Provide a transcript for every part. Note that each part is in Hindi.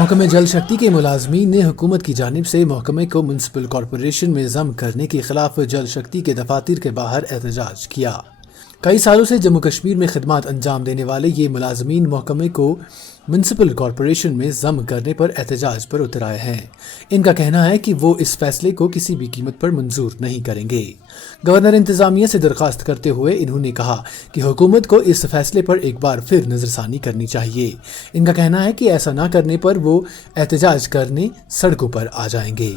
महकमे जल शक्ति के मुलाजमीन ने हुकूमत की जानिब से महकमे को म्यूनसिपल कॉरपोरेशन में ज़म करने के खिलाफ जल शक्ति के दफातर के बाहर एहतजाज किया। कई सालों से जम्मू कश्मीर में खिदमत अंजाम देने वाले ये मुलाजमीन महकमे को म्यूनसिपल कॉरपोरेशन में ज़म करने पर एहतजाज पर उतर आए हैं। इनका कहना है कि वो इस फैसले को किसी भी कीमत पर मंजूर नहीं करेंगे। गवर्नर इंतजामिया से दरख्वास्त करते हुए इन्होंने कहा कि हुकूमत को इस फैसले पर एक बार फिर नजरसानी करनी चाहिए। इनका कहना है कि ऐसा न करने पर वो एहतजाज करने सड़कों पर आ जाएंगे।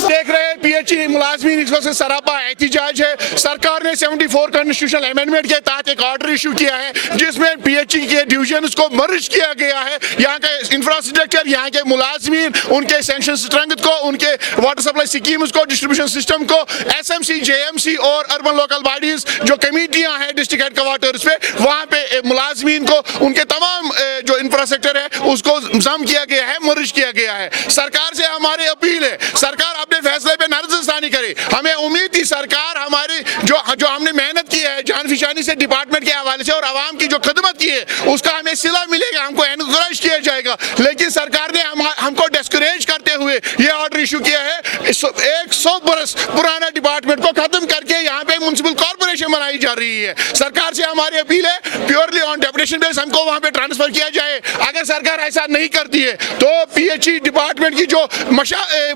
देख रहे हैं पीएचई मुलाजमीन इस वक्त सरापा एहतजाज है। सरकार ने 74 कॉन्स्टिट्यूशनल अमेंडमेंट के तहत एक ऑर्डर इशू किया है जिसमें पीएचई के डिवीजन को मर्ज किया गया है। यहाँ का इंफ्रास्ट्रक्चर, यहाँ के मुलाजमीन, उनके सेंक्शन स्ट्रेंथ को, उनके वाटर सप्लाई स्कीम्स को, डिस्ट्रीब्यूशन सिस्टम को, एसएमसी, जेएमसी और अर्बन लोकल बॉडीज जो कमेटियां हैं डिस्ट्रिक्ट हेडक्वार्टर्स पे, वहाँ पे मुलाजमीन को उनके तमाम जो इंफ्रास्ट्रक्चर है उसको जम किया गया है, मर्ज किया गया है। सरकार से हमारी अपील है, सरकार अपने फैसले पे नजरसानी करे। हमें उम्मीद थी सरकार हमारी जो हमने मेहनत की है जान फिशानी से डिपार्टमेंट के हवाले से और आवाम की जो खिदमत की है उसका हमें सिला मिलेगा, हमको एनकरेज किया जाएगा। लेकिन सरकार ने हमको डिस्करेज करते हुए ये ऑर्डर इशू किया है 100 बरस पुराना डिपार्टमेंट को खत्म करके यहाँ पे म्युनिसिपल कॉर्पोरेशन बनाई जा रही है। सरकार से हमारी अपील है प्योरली ऑन डेपुटेशन बेस हमको वहाँ पे ट्रांसफर किया जाए। अगर सरकार ऐसा नहीं करती है तो पीएचई डिपार्टमेंट की जो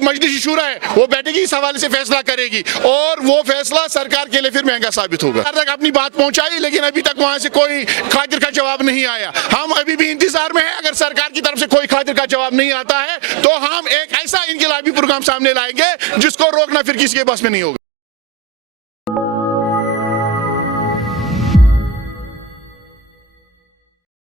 मजलिस शूरा है वो बैठेगी, इस हवाले से फैसला करेगी और वो फैसला सरकार के लिए फिर महंगा साबित होगा। तक अपनी बात पहुंचाई लेकिन अभी तक वहां से कोई खातिर का जवाब नहीं आया। हम अभी भी इंतजार में हैं। अगर सरकार की तरफ से कोई खातिर का जवाब नहीं आता है तो हम एक ऐसा इनकलाबी प्रोग्राम सामने लाएंगे जिसको रोकना फिर किसी के बस में नहीं होगा।